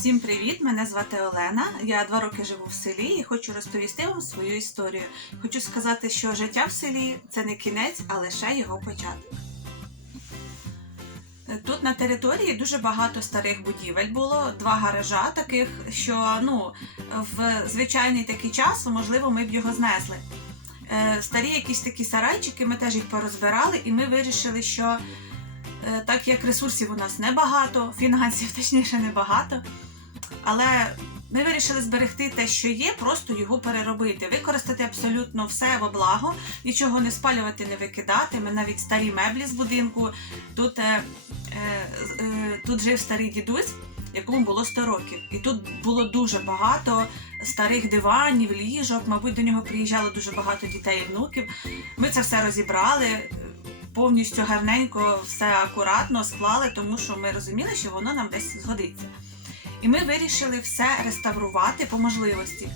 Всім привіт! Мене звати Олена. Я два роки живу в селі і хочу розповісти вам свою історію. Хочу сказати, що життя в селі це не кінець, а лише його початок. Тут на території дуже багато старих будівель було, два гаража таких, що ну, в звичайний такий час, можливо, ми б його знесли. Е, Старі якісь такі сарайчики, ми теж їх порозбирали, і ми вирішили, що е, так як ресурсів у нас небагато, фінансів точніше небагато, але ми вирішили зберегти те, що є, просто його переробити, використати абсолютно все во благо, нічого не спалювати, не викидати. Ми навіть старі меблі з будинку. Тут, е, е, е, тут жив старий дідусь, якому було 100 років. І тут було дуже багато старих диванів, ліжок. Мабуть, до нього приїжджало дуже багато дітей і внуків. Ми це все розібрали. Повністю гарненько, все акуратно склали, тому що ми розуміли, що воно нам десь згодиться. І ми вирішили все реставрувати по можливості.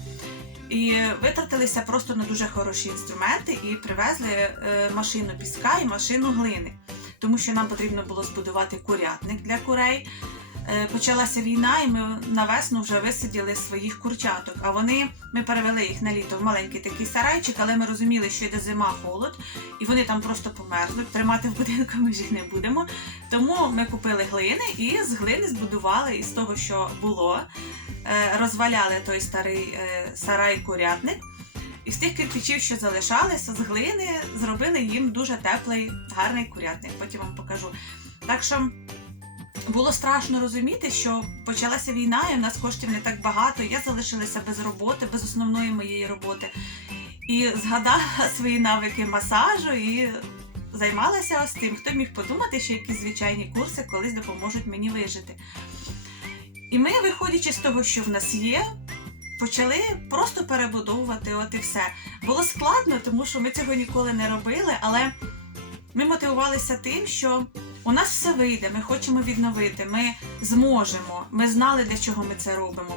І витратилися просто на дуже хороші інструменти і привезли е, машину піска і машину глини, тому що нам потрібно було збудувати курятник для курей. Е, Почалася війна, і ми на весну вже висиділи своїх курчаток. А вони ми перевели їх на літо в маленький такий сарайчик, але ми розуміли, що йде зима, холод, і вони там просто померзнуть. Тримати в будинку ми ж їх не будемо. Тому ми купили глини і з глини збудували із того, що було, е, розваляли той старий е, сарай курятник. І з тих кирпичів, що залишалися з глини, зробили їм дуже теплий, гарний курятник. Потім вам покажу. Так що було страшно розуміти, що почалася війна, і в нас коштів не так багато. Я залишилася без роботи, без основної моєї роботи. І згадала свої навики масажу і займалася ось тим. Хто міг подумати, що якісь звичайні курси колись допоможуть мені вижити. І ми, виходячи з того, що в нас є, почали просто перебудовувати от і все. Було складно, тому що ми цього ніколи не робили, але ми мотивувалися тим, що у нас все вийде, ми хочемо відновити, ми зможемо, ми знали, для чого ми це робимо.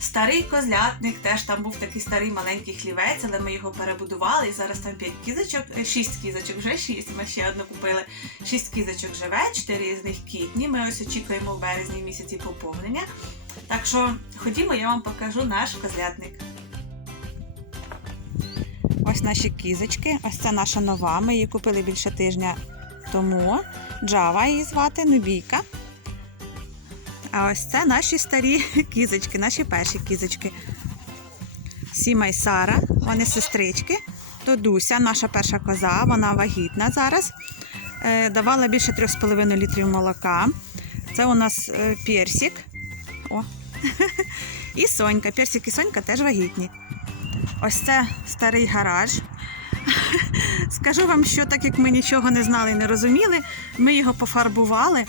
Старий козлятник, теж там був такий старий маленький хлівець, але ми його перебудували. І зараз там 5 кізочок, 6 кізочок, вже 6, ми ще одну купили. 6 кізочок живе, 4 з них кітні. Ми ось очікуємо в березні місяці поповнення. Так що ходімо, я вам покажу наш козлятник. Ось наші кізочки. Ось це наша нова. Ми її купили більше тижня тому. Джава її звати, Нубійка. А ось це наші старі кізочки, наші перші кізочки. Сіма і Сара, вони сестрички. То Дуся, наша перша коза, вона вагітна зараз. Е, давала більше 3,5 літрів молока. Це у нас е, персик. О. І Сонька. Персик і Сонька теж вагітні. Ось це старий гараж. Скажу вам, що так як ми нічого не знали і не розуміли, ми його пофарбували,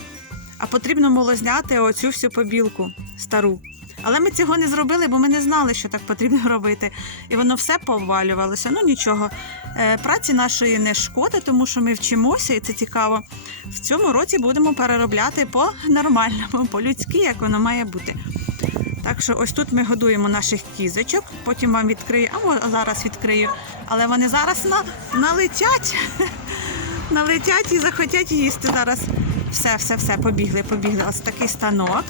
а потрібно було зняти оцю всю побілку стару. Але ми цього не зробили, бо ми не знали, що так потрібно робити. І воно все повалювалося. Ну нічого. Е, Праці нашої не шкода, тому що ми вчимося, і це цікаво. В цьому році будемо переробляти по нормальному, по-людськи, як воно має бути. Так що ось тут ми годуємо наших кізочок, потім вам відкрию, а зараз відкрию. Але вони зараз на, налетять, налетять і захотять їсти зараз. Все, все, все, побігли, побігли. Ось такий станок.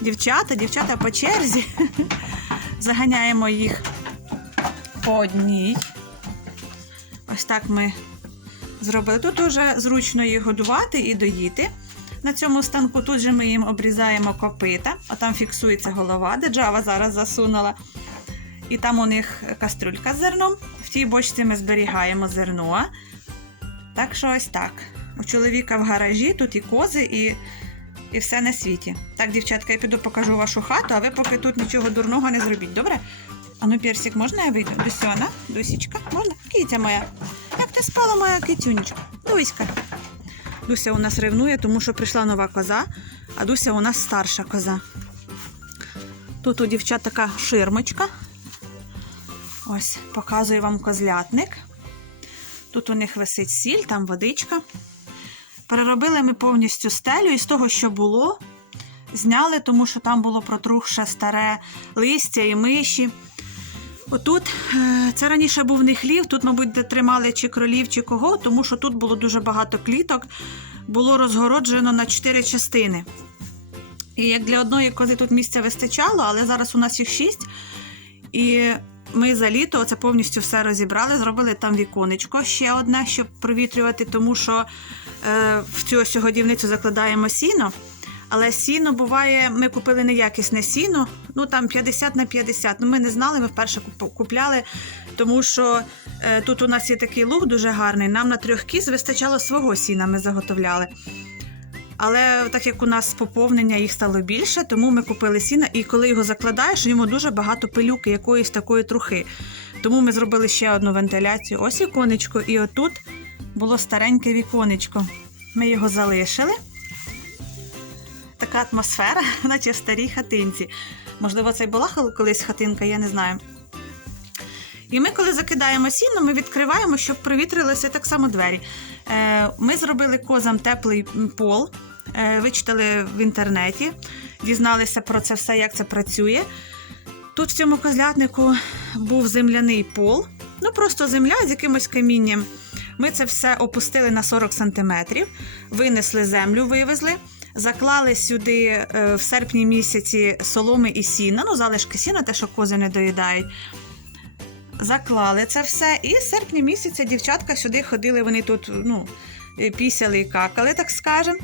Дівчата, дівчата по черзі. Заганяємо їх по одній. Ось так ми зробили. Тут дуже зручно їх годувати і доїти. На цьому станку тут же ми їм обрізаємо копита, а там фіксується голова, де Джава зараз засунула. І там у них кастрюлька з зерном. В тій бочці ми зберігаємо зерно. Так що ось так. У чоловіка в гаражі тут і кози, і, і все на світі. Так, дівчатка, я піду покажу вашу хату, а ви поки тут нічого дурного не зробіть, добре? Ану, персик, можна я вийду? Дусьона, Дусічка, можна? Кітя моя. Як ти спала, моя китюнечка? Дуська. Дуся у нас ревнує, тому що прийшла нова коза, а Дуся у нас старша коза. Тут у дівчат така ширмочка. Ось, показую вам козлятник. Тут у них висить сіль, там водичка. Переробили ми повністю стелю і з того, що було, зняли, тому що там було протрухше старе листя і миші. Отут е, це раніше був не хлів, тут, мабуть, тримали чи кролів, чи кого, тому що тут було дуже багато кліток, було розгороджено на чотири частини. І як для одної кози тут місця вистачало, але зараз у нас їх шість. І ми за літо це повністю все розібрали, зробили там віконечко ще одне, щоб провітрювати, тому що е, в цю ось годівницю закладаємо сіно. Але сіно буває, ми купили неякісне сіно, ну там 50 на 50. Ну ми не знали, ми вперше купляли, тому що е, тут у нас є такий луг дуже гарний. Нам на трьох кіз вистачало свого сіна, ми заготовляли. Але так як у нас поповнення їх стало більше, тому ми купили сіна, і коли його закладаєш, у ньому дуже багато пилюки, якоїсь такої трухи. Тому ми зробили ще одну вентиляцію. Ось віконечко, і отут було стареньке віконечко. Ми його залишили. Така атмосфера, наче в старій хатинці. Можливо, це й була колись хатинка, я не знаю. І ми, коли закидаємо сіно, ми відкриваємо, щоб провітрилися так само двері. Е, Ми зробили козам теплий пол, е, вичитали в інтернеті, дізналися про це все, як це працює. Тут в цьому козлятнику був земляний пол, ну просто земля з якимось камінням. Ми це все опустили на 40 см, винесли землю, вивезли, заклали сюди е, в серпні місяці соломи і сіна, ну залишки сіна, те, що кози не доїдають. Заклали це все, і з серпня місяця дівчатка сюди ходили, вони тут ну, е, пісяли і какали, так скажемо.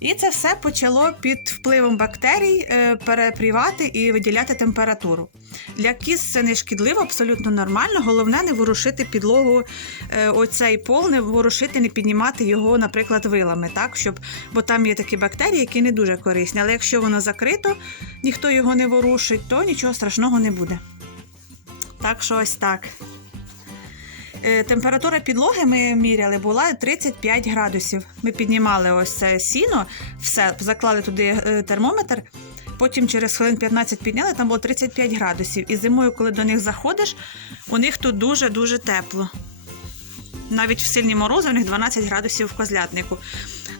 І це все почало під впливом бактерій е, перепрівати і виділяти температуру. Для кіз це не шкідливо, абсолютно нормально. Головне не ворушити підлогу, е, оцей пол, не ворушити, не піднімати його, наприклад, вилами, так? Щоб, бо там є такі бактерії, які не дуже корисні. Але якщо воно закрито, ніхто його не ворушить, то нічого страшного не буде. Так що ось так. Е, Температура підлоги ми міряли була 35 градусів. Ми піднімали ось це сіно, все, заклали туди е, термометр. Потім через хвилин 15 підняли, там було 35 градусів. І зимою, коли до них заходиш, у них тут дуже-дуже тепло. Навіть в сильні морози у них 12 градусів в козлятнику.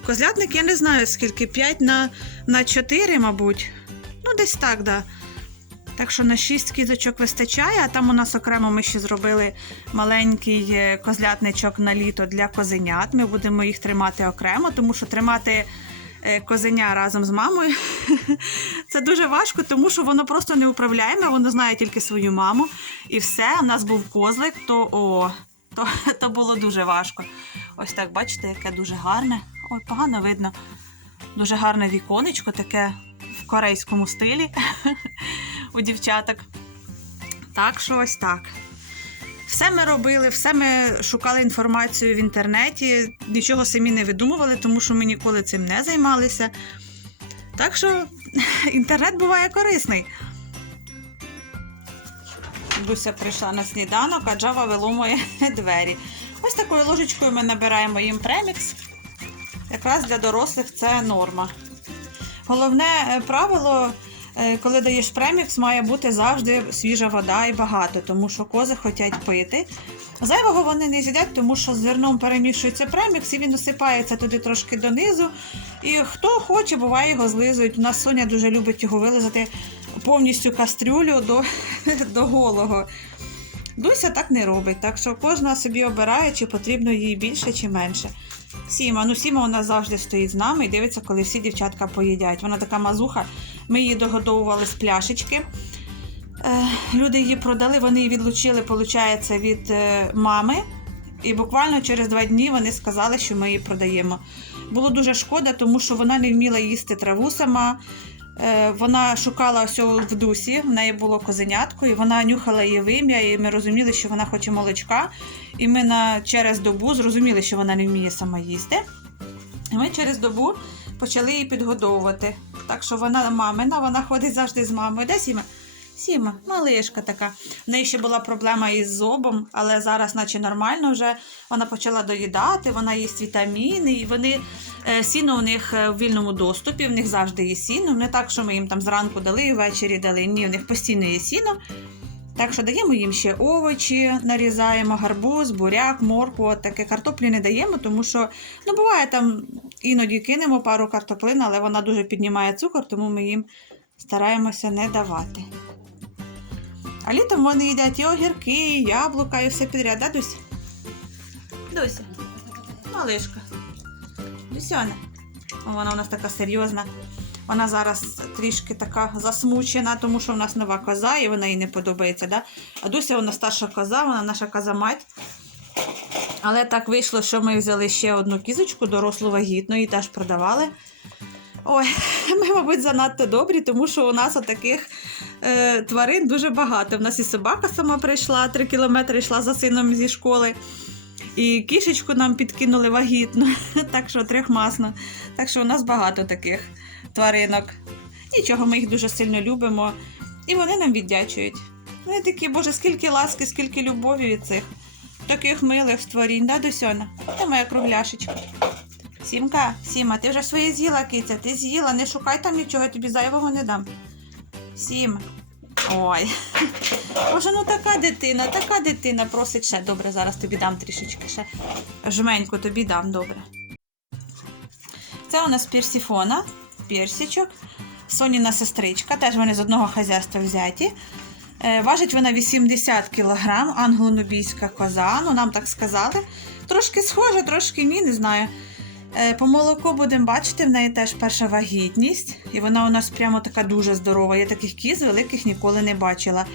Козлятник я не знаю скільки, 5 на, на 4, мабуть. Ну, десь так, да. Так що на 6 кізочок вистачає, а там у нас окремо ми ще зробили маленький е, козлятничок на літо для козенят. Ми будемо їх тримати окремо, тому що тримати е, козеня разом з мамою це дуже важко, тому що воно просто не управляємо, воно знає тільки свою маму. І все, у нас був козлик, то о, то, то було дуже важко. Ось так, бачите, яке дуже гарне. Ой, погано видно. Дуже гарне віконечко, таке в корейському стилі у дівчаток. Так що ось так. Все ми робили, все ми шукали інформацію в інтернеті, нічого самі не видумували, тому що ми ніколи цим не займалися. Так що інтернет буває корисний. Дуся прийшла на сніданок, а Джава виломує двері. Ось такою ложечкою ми набираємо їм премікс. Якраз для дорослих це норма. Головне е, правило, коли даєш премікс, має бути завжди свіжа вода і багато, тому що кози хочуть пити. Зайвого вони не з'їдять, тому що з зерном перемішується премікс і він осипається туди трошки донизу. І хто хоче, буває, його злизують. У нас Соня дуже любить його вилизати повністю кастрюлю до, до голого. Дуся так не робить, так що кожна собі обирає, чи потрібно їй більше чи менше. Сіма, ну Сіма у нас завжди стоїть з нами і дивиться, коли всі дівчатка поїдять. Вона така мазуха. Ми її догодовували з пляшечки. Е, люди її продали, вони її відлучили, виходить, від е, мами. І буквально через два дні вони сказали, що ми її продаємо. Було дуже шкода, тому що вона не вміла їсти траву сама. Е, Вона шукала ось в дусі, в неї було козенятко, і вона нюхала її вим'я, і ми розуміли, що вона хоче молочка. І ми на, через добу зрозуміли, що вона не вміє сама їсти. І ми через добу почали її підгодовувати. Так що вона мамина, вона ходить завжди з мамою. Де Сіма? Сіма, малишка така. В неї ще була проблема із зобом, але зараз, наче нормально, вже вона почала доїдати, вона їсть вітаміни, і вони е, сіно у них е, в вільному доступі, в них завжди є сіно. Не так, що ми їм там зранку дали і ввечері дали. Ні, у них постійно є сіно. Так що даємо їм ще овочі, нарізаємо, гарбуз, буряк, моркву. Таке картоплі не даємо, тому що ну, буває там іноді кинемо пару картоплин, але вона дуже піднімає цукор, тому ми їм стараємося не давати. А літом вони їдять і огірки, і яблука, і все підряд, да, Дуся? Дуся, малишка. Дусяна. Вона у нас така серйозна. Вона зараз трішки така засмучена, тому що в нас нова коза і вона їй не подобається. Да? А Дуся вона старша коза, вона наша коза-мать. Але так вийшло, що ми взяли ще одну кізочку, дорослу вагітну, її теж продавали. Ой, ми, мабуть, занадто добрі, тому що у нас отаких е, тварин дуже багато. У нас і собака сама прийшла, 3 кілометри йшла за сином зі школи. І кішечку нам підкинули вагітну, так що трьохмасно. Так що у нас багато таких тваринок. Нічого, ми їх дуже сильно любимо. І вони нам віддячують. Вони такі, боже, скільки ласки, скільки любові від цих таких милих створінь, да, Дусьона? Ти моя кругляшечка. Сімка, Сіма, ти вже своє з'їла, киця, ти з'їла, не шукай там нічого, я тобі зайвого не дам. Сім. Ой. Боже, ну така дитина, така дитина просить ще. Добре, зараз тобі дам трішечки ще. Жменьку тобі дам, добре. Це у нас персіфона, персічок. Соніна сестричка, теж вони з одного хазяйства взяті. Е, Важить вона 80 кг, англо-нубійська коза, ну нам так сказали. Трошки схожа, трошки ні, не знаю. Е, По молоку будемо бачити, в неї теж перша вагітність, і вона у нас прямо така дуже здорова. Я таких кіз великих ніколи не бачила.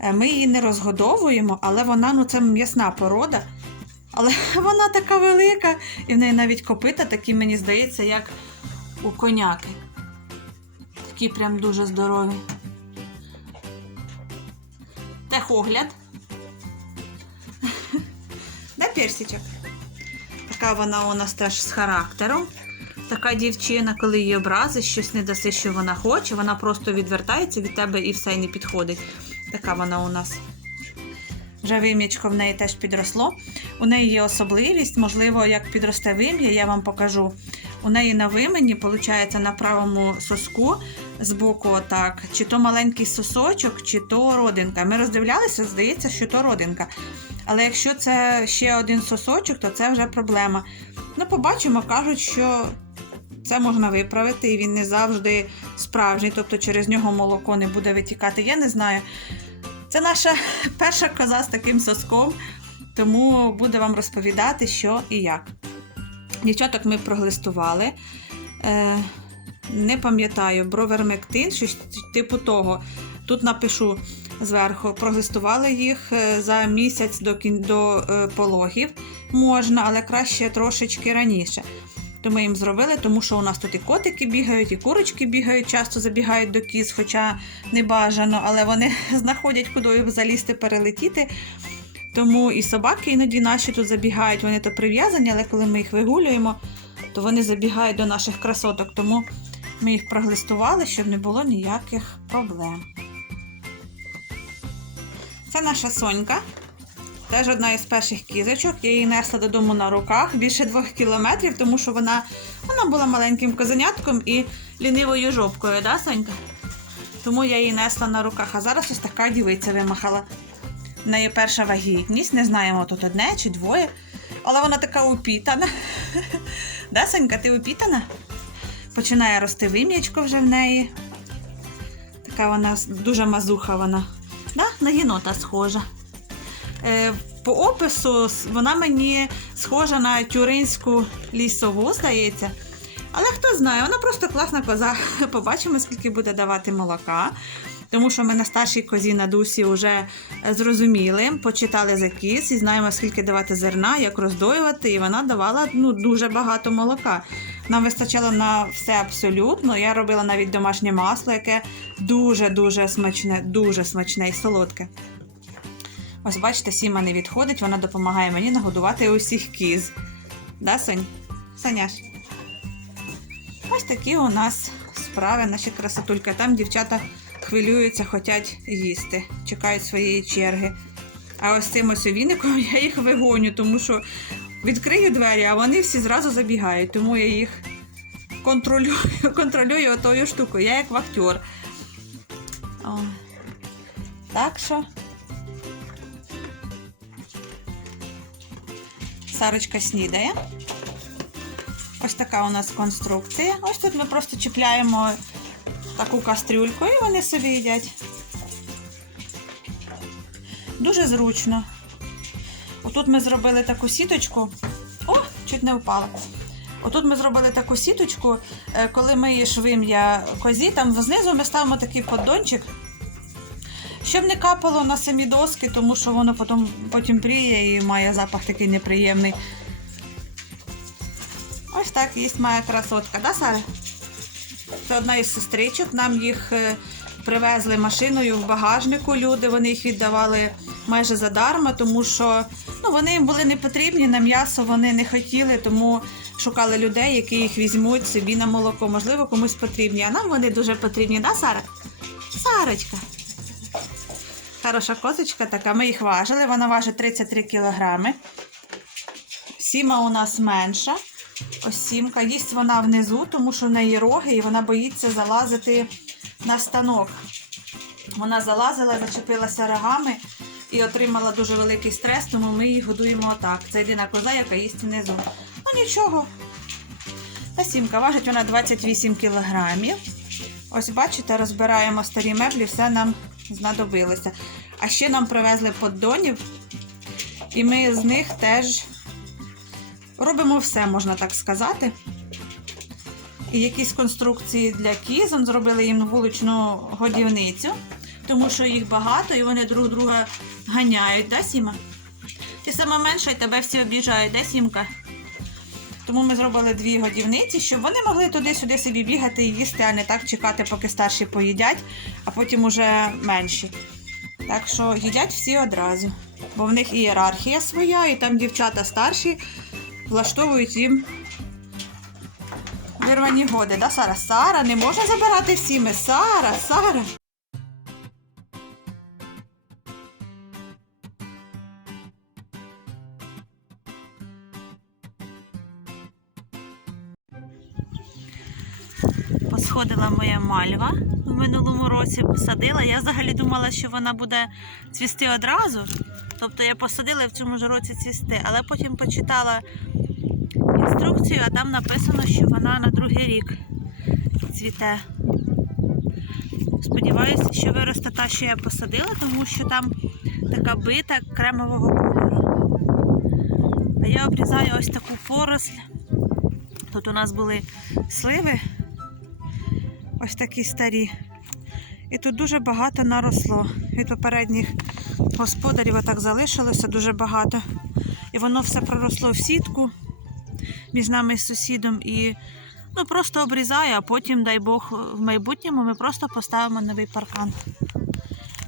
Е, Ми її не розгодовуємо, але вона ну це м'ясна порода. Але вона така велика, і в неї навіть копита такі, мені здається, як у коняки. Такі прям дуже здорові. Техогляд. Де персичок? Така вона у нас теж з характером. Така дівчина, коли її образи, щось не даси, що вона хоче, вона просто відвертається від тебе і все не підходить. Така вона у нас. Вже вим'ячко в неї теж підросло. У неї є особливість, можливо, як підросте вим'я, я вам покажу. У неї на вимені, виходить, на правому соску збоку, отак, чи то маленький сосочок, чи то родинка. Ми роздивлялися, здається, що то родинка. Але якщо це ще один сосочок, то це вже проблема. Ну, побачимо, кажуть, що це можна виправити, і він не завжди справжній, тобто через нього молоко не буде витікати. Я не знаю. Це наша перша коза з таким соском, тому буде вам розповідати, що і як. Дівчаток ми проглистували. Е, не пам'ятаю, бровермектин, щось типу того. Тут напишу зверху. Проглистували їх е, за місяць до, до е, пологів. Можна, але краще трошечки раніше. То ми їм зробили, тому що у нас тут і котики бігають, і курочки бігають, часто забігають до кіз, хоча не бажано, але вони знаходять, куди залізти, перелетіти. Тому і собаки іноді наші тут забігають, вони то прив'язані, але коли ми їх вигулюємо, то вони забігають до наших красоток. Тому ми їх проглистували, щоб не було ніяких проблем. Це наша сонька. Теж одна із перших кізочок. Я її несла додому на руках більше двох кілометрів, тому що вона, вона була маленьким козенятком і лінивою жопкою, да, Сонька? Тому я її несла на руках. А зараз ось така дівиця вимахала. В неї перша вагітність, не знаємо тут одне чи двоє. Але вона така упітана. Да, Сонька, ти упітана? Починає рости вим'ячко вже в неї. Така вона дуже мазуха вона. Да? На єнота схожа. Е, по опису вона мені схожа на тюринську лісову, здається. Але хто знає, вона просто класна коза. Побачимо, скільки буде давати молока. Тому що ми на старшій козі на дусі вже е, зрозуміли, почитали за кіз і знаємо, скільки давати зерна, як роздоювати, і вона давала ну, дуже багато молока. Нам вистачало на все абсолютно. Я робила навіть домашнє масло, яке дуже-дуже смачне, дуже смачне і солодке. Ось бачите, Сіма не відходить, вона допомагає мені нагодувати усіх кіз. Да, Сонь? Саняш? Ось такі у нас справи, наші красотульки. Там дівчата хвилюються, хочуть їсти, чекають своєї черги. А ось цим ось віником я їх вигоню, тому що відкрию двері, а вони всі зразу забігають, тому я їх контролюю, контролюю отою штукою. Я як вахтер. О. Так що. Сарочка снідає. Ось така у нас конструкція. Ось тут ми просто чіпляємо таку кастрюльку і вони собі їдять. Дуже зручно. Отут ми зробили таку сіточку. О, чуть не впала. Отут ми зробили таку сіточку, е, коли миєш вим'я козі, там знизу ми ставимо такий поддончик, щоб не капало на самі доски, тому що воно потім, потім пріє і має запах такий неприємний. Ось так є моя красотка, да, Сара? Це одна із сестричок. Нам їх е, привезли машиною в багажнику. Люди вони їх віддавали майже задарма, тому що ну, вони їм були не потрібні на м'ясо, вони не хотіли, тому шукали людей, які їх візьмуть собі на молоко. Можливо, комусь потрібні. А нам вони дуже потрібні, да, Сара? Сарочка. Хороша козочка така. Ми їх важили. Вона важить 33 кілограми. Сіма у нас менша. Ось сімка. Їсть вона внизу, тому що в неї роги і вона боїться залазити на станок. Вона залазила, зачепилася рогами і отримала дуже великий стрес, тому ми її годуємо отак. Це єдина коза, яка їсть внизу. Ну нічого. Та сімка важить вона 28 кілограмів. Ось бачите, розбираємо старі меблі, все нам знадобилося. А ще нам привезли поддонів, і ми з них теж робимо все, можна так сказати. І якісь конструкції для кізон зробили їм вуличну годівницю, тому що їх багато і вони друг друга ганяють, да, Сіма? Ти сама менша і тебе всі обіжають, да, Сімка? Тому ми зробили дві годівниці, щоб вони могли туди-сюди собі бігати і їсти, а не так чекати, поки старші поїдять, а потім уже менші. Так що їдять всі одразу. Бо в них ієрархія своя, і там дівчата старші влаштовують їм вирвані годи. Да, Сара? Сара, не можна забирати всі ми. Сара, Сара. Посходила моя мальва в минулому році, посадила. Я взагалі думала, що вона буде цвісти одразу. Тобто я посадила і в цьому ж році цвісти, але потім почитала інструкцію, а там написано, що вона на другий рік цвіте. Сподіваюся, що виросте та, що я посадила, тому що там така бита кремового кольору. А я обрізаю ось таку поросль. Тут у нас були сливи, ось такі старі. І тут дуже багато наросло. Від попередніх господарів отак залишилося дуже багато. І воно все проросло в сітку між нами з сусідом. І ну, просто обрізаю, а потім, дай Бог, в майбутньому ми просто поставимо новий паркан.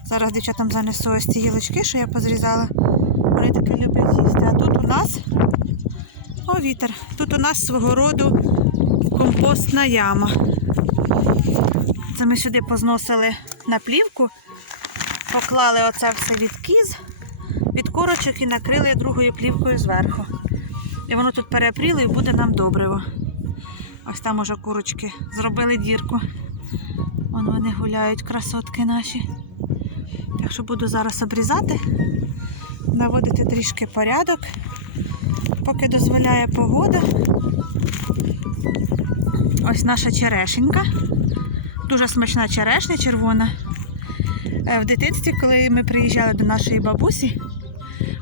Зараз дівчатам занесу ось ці гілочки, що я позрізала. Вони таке люблять їсти. А тут у нас о, вітер. Тут у нас свого роду компостна яма. Це ми сюди позносили наплівку, поклали оце все від кіз, від корочок і накрили другою плівкою зверху. І воно тут перепріло і буде нам добриво. Ось там уже курочки зробили дірку. Вон вони гуляють, красотки наші. Так що буду зараз обрізати, наводити трішки порядок, поки дозволяє погода. Ось наша черешенька. Дуже смачна черешня червона. Е, В дитинстві, коли ми приїжджали до нашої бабусі,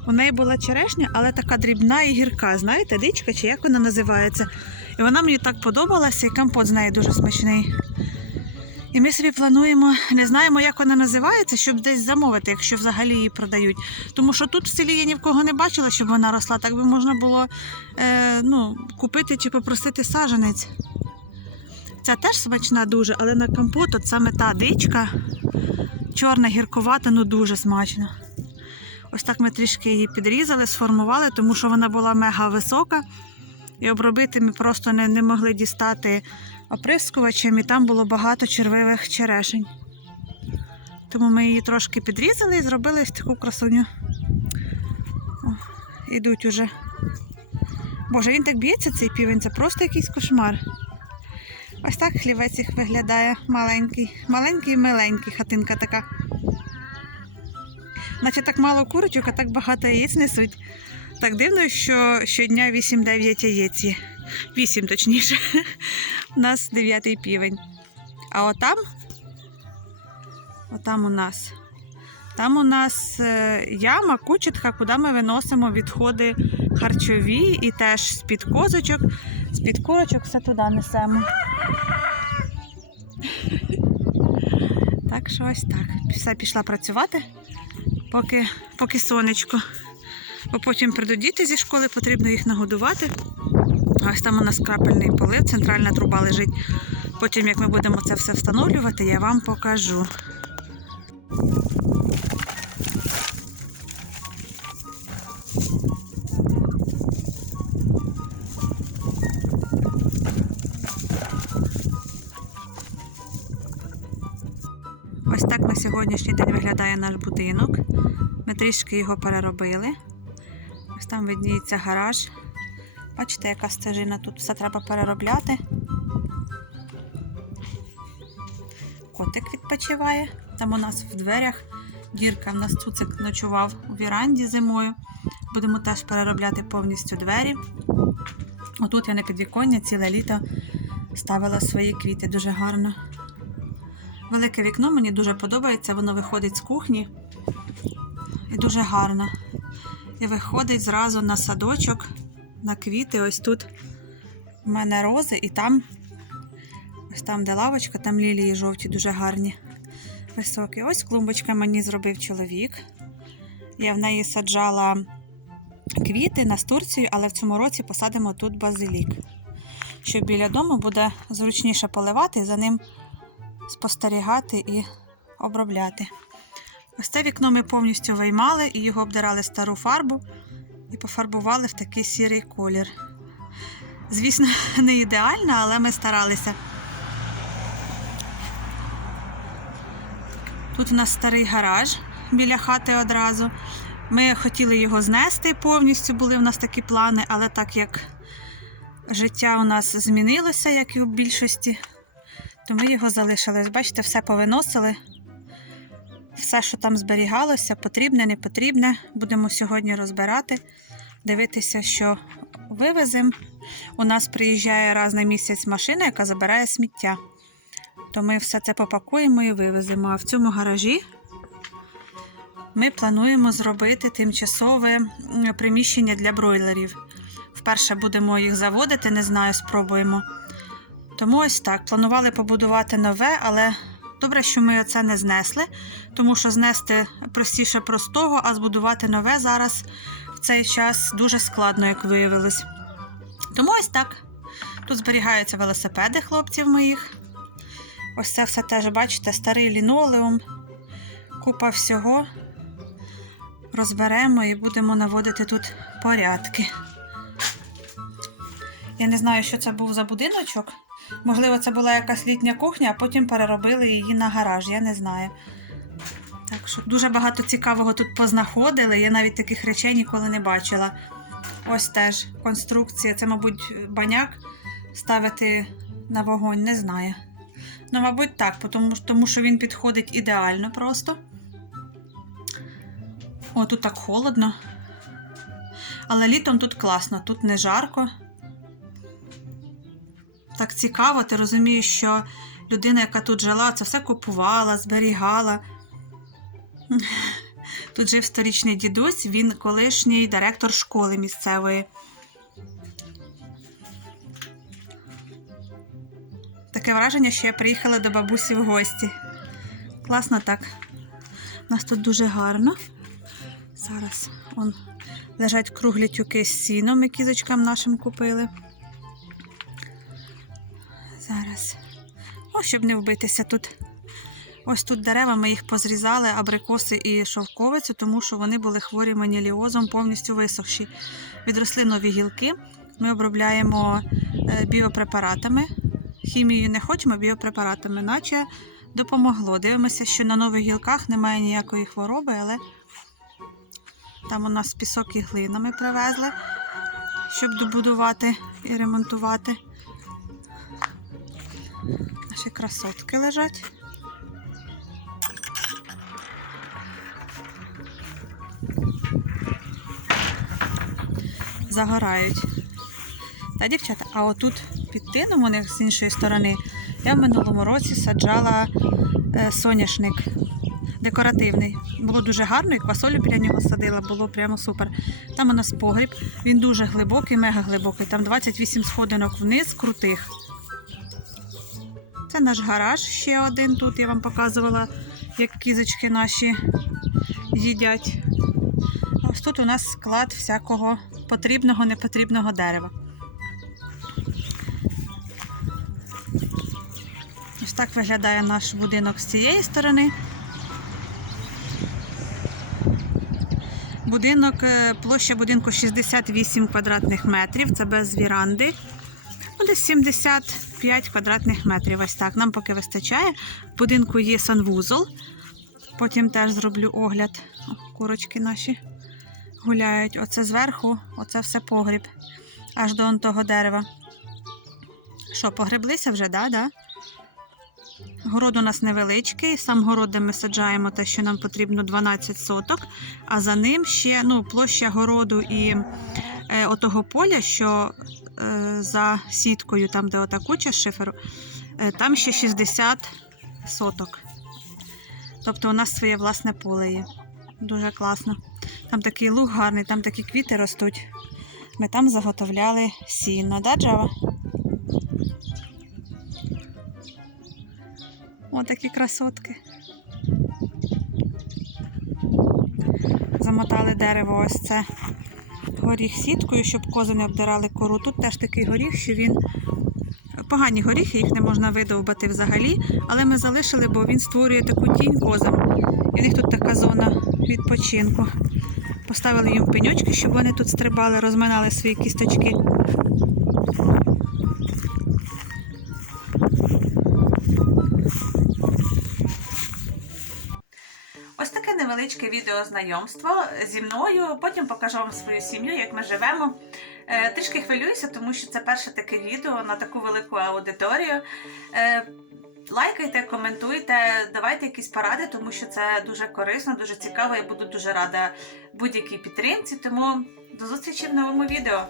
у неї була черешня, але така дрібна і гірка, знаєте, дичка чи як вона називається. І вона мені так подобалася, і компот з неї дуже смачний. І ми собі плануємо, не знаємо, як вона називається, щоб десь замовити, якщо взагалі її продають. Тому що тут в селі я ні в кого не бачила, щоб вона росла. Так би можна було е, ну, купити чи попросити саженець. Ця теж смачна дуже, але на компот от саме та дичка, чорна, гірковата, ну дуже смачно. Ось так ми трішки її підрізали, сформували, тому що вона була мега висока. І обробити ми просто не, не могли дістати оприскувачем, і там було багато червивих черешень. Тому ми її трошки підрізали і зробили ось таку красуню. О, ідуть уже. Боже, він так б'ється, цей півень, це просто якийсь кошмар. Ось так хлівець їх виглядає маленький. Маленький і миленький хатинка така. Наче так мало курочок, а так багато яєць несуть. Так дивно, що щодня 8-9 яєць є. 8 точніше. У нас 9 півень. А отам, отам у нас. Там у нас е, яма, кучетка, куди ми виносимо відходи харчові і теж з-під козочок З-під курочок все туди несемо. Так що ось так. Все пішла працювати, поки, поки сонечко. Бо потім прийдуть діти зі школи, потрібно їх нагодувати. Ось там у нас крапельний полив, центральна труба лежить. Потім, як ми будемо це все встановлювати, я вам покажу. Сьогоднішній день виглядає наш будинок. Ми трішки його переробили. Ось там видніється гараж. Бачите, яка стежина тут все треба переробляти. Котик відпочиває. Там у нас в дверях дірка. У нас цуцик ночував у віранді зимою. Будемо теж переробляти повністю двері. Отут я на підвіконня ціле літо ставила свої квіти дуже гарно. Велике вікно мені дуже подобається, воно виходить з кухні і дуже гарно. І виходить зразу на садочок, на квіти. Ось тут у мене рози, і там, ось там, де лавочка, там лілії жовті, дуже гарні. Високі. Ось клумбочка мені зробив чоловік. Я в неї саджала квіти настурцію, але в цьому році посадимо тут базилік. Щоб біля дому буде зручніше поливати, за ним спостерігати і обробляти. Ось це вікно ми повністю виймали і його обдирали стару фарбу і пофарбували в такий сірий колір. Звісно, не ідеально, але ми старалися. Тут у нас старий гараж біля хати одразу. Ми хотіли його знести повністю, були в нас такі плани, але так як життя у нас змінилося, як і у більшості, то ми його залишили. Бачите, все повиносили. Все, що там зберігалося, потрібне, не потрібне. Будемо сьогодні розбирати, дивитися, що вивеземо. У нас приїжджає раз на місяць машина, яка забирає сміття. То ми все це попакуємо і вивеземо. А в цьому гаражі ми плануємо зробити тимчасове приміщення для бройлерів. Вперше будемо їх заводити, не знаю, спробуємо. Тому ось так. Планували побудувати нове, але добре, що ми це не знесли, тому що знести простіше простого, а збудувати нове зараз в цей час дуже складно, як виявилось. Тому ось так. Тут зберігаються велосипеди хлопців моїх. Ось це все теж, бачите, старий лінолеум, купа всього. Розберемо і будемо наводити тут порядки. Я не знаю, що це був за будиночок. Можливо, це була якась літня кухня, а потім переробили її на гараж, я не знаю. Так що дуже багато цікавого тут познаходили. Я навіть таких речей ніколи не бачила. Ось теж конструкція. Це, мабуть, баняк ставити на вогонь, не знаю. Ну, мабуть, так, тому, тому що він підходить ідеально просто. О, тут так холодно. Але літом тут класно, тут не жарко. Так цікаво, ти розумієш, що людина, яка тут жила, це все купувала, зберігала. Тут жив сторічний дідусь, він колишній директор школи місцевої. Таке враження, що я приїхала до бабусі в гості. Класно так. У нас тут дуже гарно. Зараз он, лежать круглі тюки з сіном, які кізочкам нашим купили. Зараз. О, щоб не вбитися тут. Ось тут дерева ми їх позрізали, абрикоси і шовковицю, тому що вони були хворі маніліозом, повністю висохші. Відросли нові гілки. Ми обробляємо е, біопрепаратами. Хімію не хочемо, біопрепаратами, наче допомогло. Дивимося, що на нових гілках немає ніякої хвороби, але там у нас пісок і глина ми привезли, щоб добудувати і ремонтувати. Наші красотки лежать. Загорають. Та, дівчата, а отут під тином у них з іншої сторони я в минулому році саджала е, соняшник. декоративний. Було дуже гарно, і квасолю біля нього садила, було прямо супер. Там у нас погріб, він дуже глибокий, мега глибокий. Там 28 сходинок вниз, крутих. Це наш гараж ще один. Тут я вам показувала, як кізочки наші їдять. Ось тут у нас склад всякого потрібного, непотрібного дерева. Ось так виглядає наш будинок з цієї сторони. Будинок, е, площа будинку 68 квадратних метрів, це без віранди. Ну, десь 70 5 квадратних метрів. Ось так. Нам поки вистачає. В будинку є санвузол. Потім теж зроблю огляд. О, курочки наші гуляють. Оце зверху, оце все погріб, аж до того дерева. Що, погреблися вже, да, да? Город у нас невеличкий, сам город, ми саджаємо те, що нам потрібно 12 соток, а за ним ще ну, площа городу і е, отого поля, що за сіткою, там, де ота куча шиферу, е, там ще 60 соток. Тобто у нас своє власне поле є. Дуже класно. Там такий луг гарний, там такі квіти ростуть. Ми там заготовляли сіно, да, Джава? О, такі красотки. Замотали дерево ось це горіх сіткою, щоб кози не обдирали кору. Тут теж такий горіх, що він погані горіхи, їх не можна видовбати взагалі, але ми залишили, бо він створює таку тінь козам. І в них тут така зона відпочинку. Поставили їм пеньочки, щоб вони тут стрибали, розминали свої кісточки. Невеличке відео знайомство зі мною. Потім покажу вам свою сім'ю, як ми живемо. Е, Трішки хвилююся, тому що це перше таке відео на таку велику аудиторію. Е, Лайкайте, коментуйте, давайте якісь поради, тому що це дуже корисно, дуже цікаво. Я буду дуже рада будь-якій підтримці. Тому до зустрічі в новому відео.